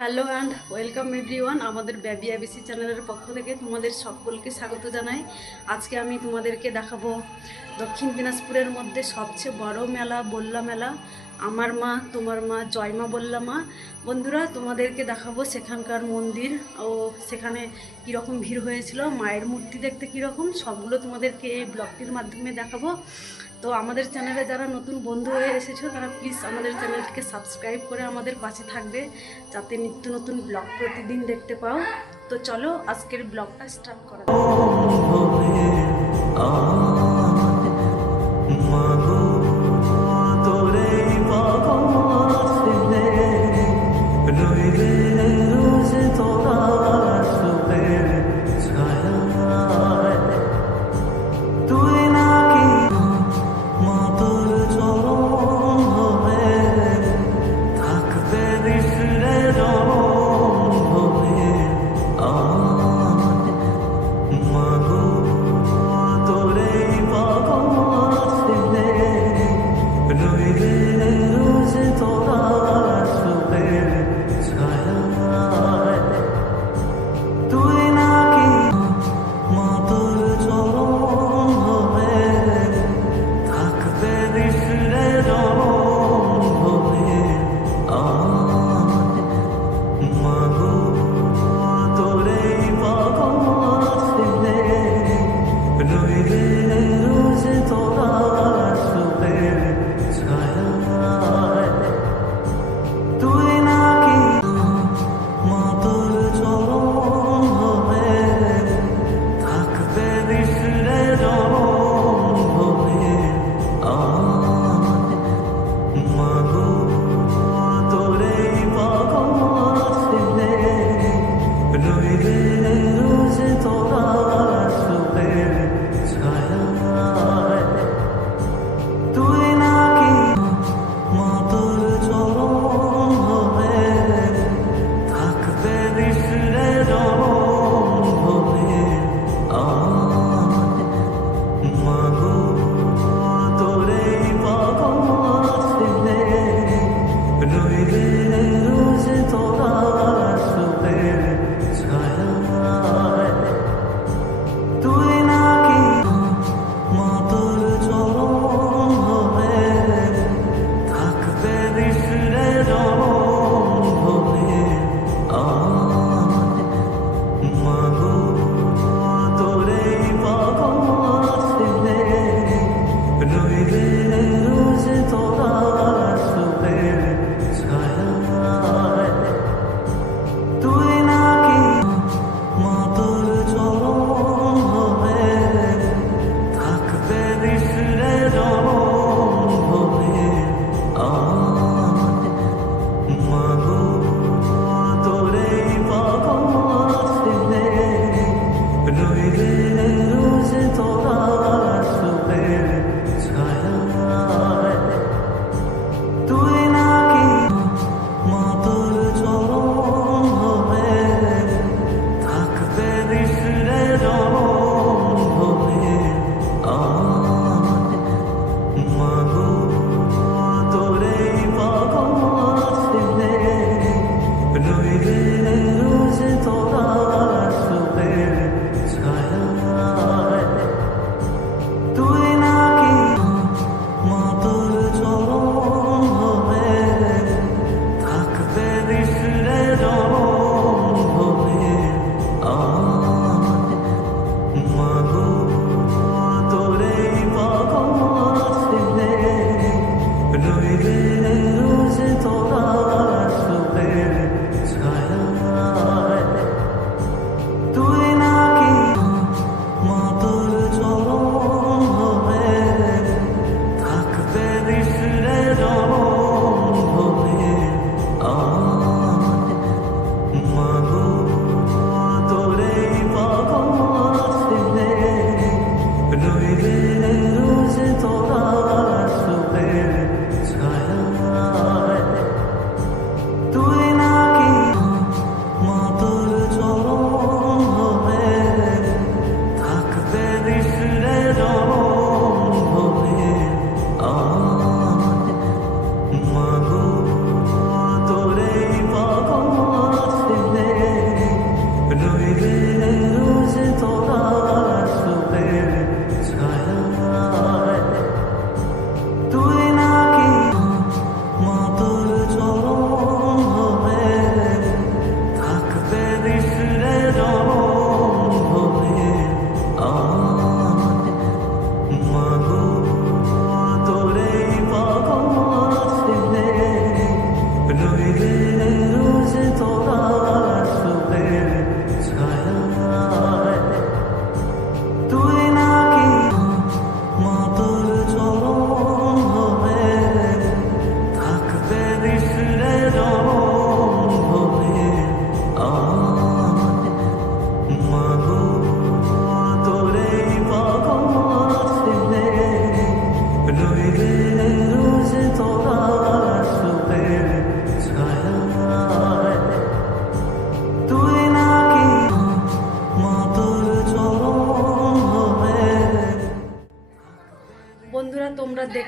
Hello and welcome everyone আমাদের baby ABC চ্যানেলের পক্ষ থেকে তোমাদের সকলকে স্বাগত জানাই। আজকে আমি তোমাদেরকে দেখাবো দক্ষিণ দিনাজপুরের মধ্যে সবচেয়ে বড় মেলা, বল্লা মেলা। আমার মা, তোমার মা জয় মা বল্লা মা। বন্ধুরা, তোমাদেরকে দেখাবো সেখানকার মন্দির ও সেখানে কীরকম ভিড় হয়েছিল, মায়ের মূর্তি দেখতে কীরকম, সবগুলো তোমাদেরকে এই ব্লগটির মাধ্যমে দেখাবো। তো আমাদের চ্যানেলে যারা নতুন বন্ধু হয়ে এসেছ, তারা প্লিজ আমাদের চ্যানেলটিকে সাবস্ক্রাইব করে আমাদের পাশে থাকবে, যাতে নিত্য নতুন ব্লগ প্রতিদিন দেখতে পাও। তো চলো আজকের ব্লগটা স্টার্ট করা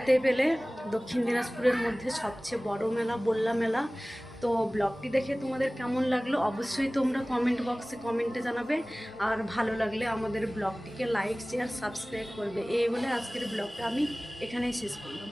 দেখতে পেলে দক্ষিণ দিনাজপুরের মধ্যে সবচেয়ে বড় মেলা, বললা মেলা। তো ব্লগটি দেখে তোমাদের কেমন লাগল অবশ্যই তোমরা কমেন্ট বক্সে কমেন্টে জানাবে। আর ভালো লাগলে আমাদের ব্লগটিকে লাইক শেয়ার সাবস্ক্রাইব করবে। এই বলে আজকের ব্লগটা আমি এখানেই শেষ করলাম।